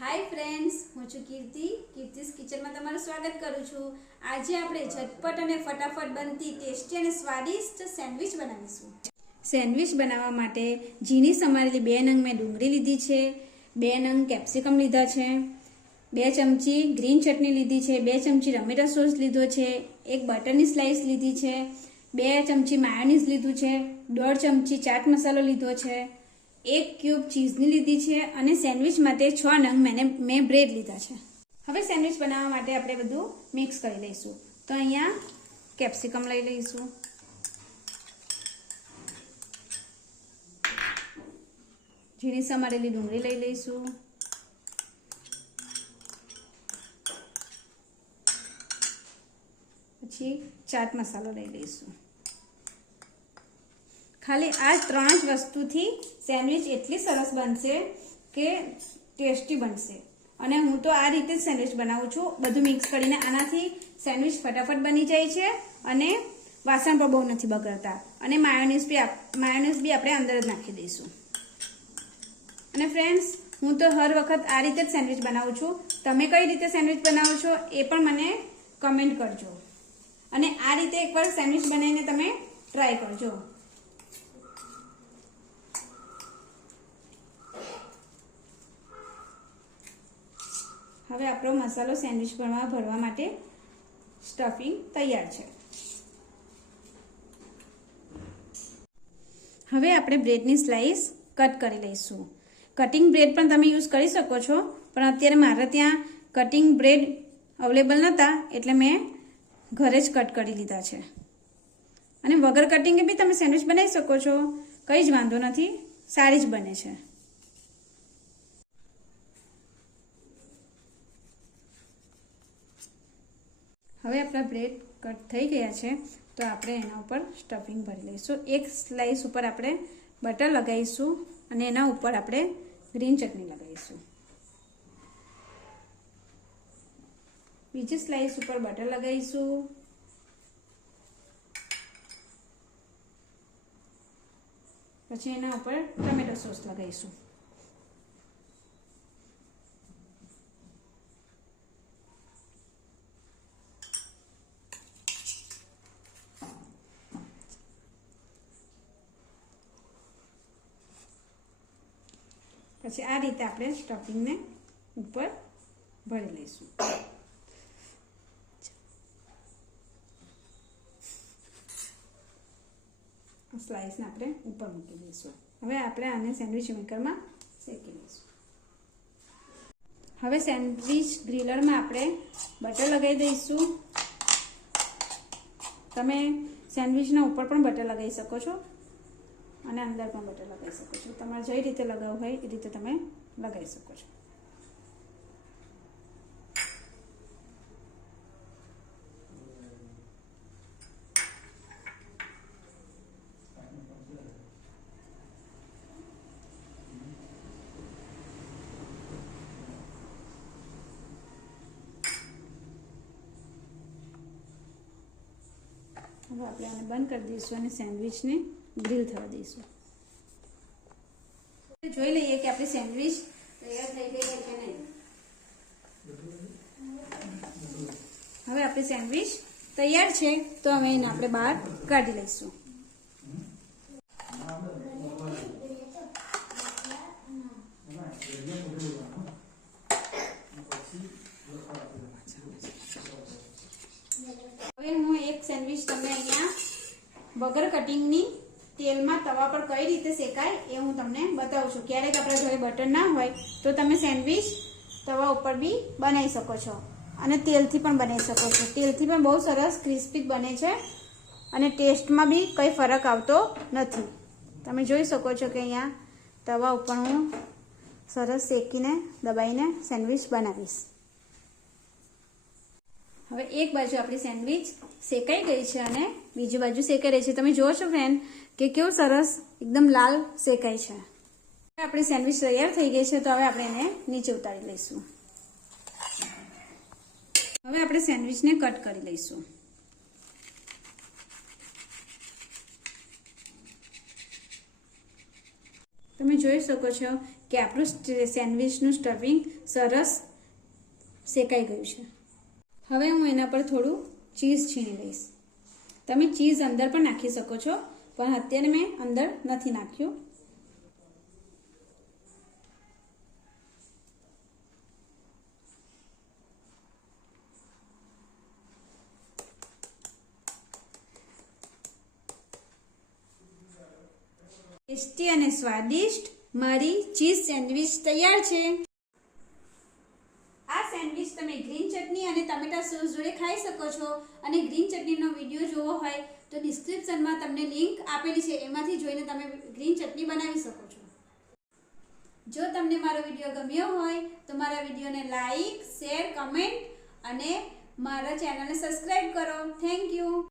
Hi friends, हूँ छू कीर्तिस kitchen में तमाરું स्वागत करूँ छूँ। आज આપણે झटपट અને ફટાફટ બનતી ટેસ્ટી અને સ્વાદિષ્ટ સેન્ડવિચ બનાવીશું। સેન્ડવિચ બનાવવા માટે ઝીણી સમારેલી 2 નંગ મેં ડુંગળી લીધી છે, 2 નંગ કેપ્સિકમ લીધા છે, 2 ચમચી ગ્રીન ચટણી લીધી છે, 2 ચમચી ટમેટા સોસ લીધો છે, 1 બટરની સ્લાઈસ લીધી છે, 2 ચમચી માયોનીઝ લીધું છે, 1.5 ચમચી ચાટ મસાલો લીધો છે, 1 ક્યુબ ચીઝની લીધી છે અને સેન્ડવિચ માટે 6 નંગ મેં બ્રેડ લીધા છે। હવે સેન્ડવિચ બનાવવા માટે આપણે બધું મિક્સ કરી લઈશું। તો અહીંયા કેપ્સિકમ લઈ લઈશું, ઝીણી સમારેલી ડુંગળી લઈ લઈશું, પછી ચાટ મસાલો લઈ લઈશું। खाली आ 3 ज वस्तुथी सेन्डविच एटली सरस बनशे के टेस्टी बनशे। अने हूँ तो आ रीते सेन्डविच बनावुं छुं। बधुं मिक्स करीने आनाथी सेन्डविच फटाफट बनी जाय छे अने वासण पण बहु नथी बगड़ता। अने मायोनीज बी आपणे अंदर ज नाखी दईशुं। अने फ्रेंड्स, हूँ तो हर वखत आ रीते ज सेन्डविच बनावुं छुं। तमे कई रीते सेन्डविच बनावो छो ए पण मने कमेंट करजो। अने आ रीते एकवार सेन्डविच बनावीने तमे ट्राय करजो। હવે આપણો મસાલો સેન્ડવિચ ભરવા માટે સ્ટફિંગ તૈયાર છે। હવે આપણે બ્રેડની સ્લાઈસ કટ કરી લઈશું। કટિંગ બ્રેડ પણ તમે યુઝ કરી શકો છો, પણ અત્યારે મારે ત્યાં કટિંગ બ્રેડ અવેલેબલ નહોતા એટલે મેં ઘરે જ કટ કરી લીધા છે। અને વગર કટિંગે બી તમે સેન્ડવિચ બનાવી શકો છો, કંઈ જ વાંધો નથી, સારી જ બને છે। હવે આપણા બ્રેડ કટ થઈ ગયા છે, તો આપણે એના ઉપર સ્ટફિંગ ભરી લઈશું। એક સ્લાઈસ ઉપર આપણે બટર લગાવીશું અને એના ઉપર આપણે ગ્રીન ચટણી લગાવીશું। બીજી સ્લાઈસ ઉપર બટર લગાવીશું, પછી એના ઉપર ટમેટો સોસ લગાવીશું। પછી આ રીતે આપણે સ્ટફિંગને ઉપર ભરી લઈશું। સ્લાઈસને આપણે ઉપર મૂકી દઈશું। હવે આપણે આને સેન્ડવિચ મેકરમાં શેકી લઈશું। હવે સેન્ડવિચ ગ્રીલરમાં આપણે બટર લગાવી દઈશું। તમે સેન્ડવિચના ઉપર પણ બટર લગાવી શકો છો અને અંદર પણ બટર લગાવી શકો છો। તમારે જે રીતે લગાવવું હોય એ રીતે તમે લગાવી શકો છો। હવે આપણે આને બંધ કરી દઈશું અને સેન્ડવિચને ગ્રીલ થવા દઈશું। જોઈ લઈએ કે આપણી સેન્ડવિચ તૈયાર થઈ ગઈ છે કે નહીં। હવે આપણી સેન્ડવિચ તૈયાર છે, તો હવે એને આપણે બહાર કાઢી લઈશું। હવે હું એક સેન્ડવિચ તમને અહીંયા વગર કટિંગની તેલમાં તવા પર કઈ રીતે શેકાય એ હું તમને બતાવું છું। ક્યારેક આપણા ઘરે બટર ના હોય તો તમે સેન્ડવિચ તવા ઉપર બી બનાવી શકો છો અને તેલથી પણ બનાવી શકો છો। તેલથી પણ બહુ સરસ ક્રિસ્પી બને છે અને ટેસ્ટમાં બી કંઈ ફરક આવતો નથી। તમે જોઈ શકો છો કે અહીંયા તવા ઉપર હું સરસ શેકીને દબાઈને સેન્ડવિચ બનાવીશ। હવે એક બાજુ આપણી સેન્ડવિચ શેકાઈ ગઈ છે અને બીજી બાજુ શેકાઈ રહી છે। તમે જુઓ છો ફ્રેન્ડ કે કેવું સરસ એકદમ લાલ શેકાય છે। આપણી સેન્ડવિચ તૈયાર થઈ ગઈ છે, તો હવે આપણે એને નીચે ઉતારી લઈશું। હવે આપણે સેન્ડવિચને કટ કરી લઈશું। તમે જોઈ શકો છો કે આપણું સેન્ડવિચનું સ્ટફિંગ સરસ શેકાઈ ગયું છે. હવે હું એના પર થોડું ચીઝ છીણી લઈશ. તમે ચીઝ અંદર પણ નાખી શકો છો, પણ અત્યારે મેં અંદર નથી નાખ્યું. ટેસ્ટી અને સ્વાદિષ્ટ મારી ચીઝ સેન્ડવિચ તૈયાર છે. આ સેન્ડવિચ તમે ગ્રીન ચટણી અને ટમેટા સોસ જોડે ખાઈ શકો છો. અને ગ્રીન ચટણીનો વિડીયો જોવો હોય તો ડિસ્ક્રિપ્શનમાં તમને લિંક આપેલી છે, એમાંથી જોઈને તમે ગ્રીન ચટણી બનાવી શકો છો. જો તમને મારો વિડીયો ગમ્યો હોય તો મારા વિડીયોને લાઈક, શેર, કમેન્ટ અને મારા ચેનલને સબસ્ક્રાઈબ કરો. Thank you.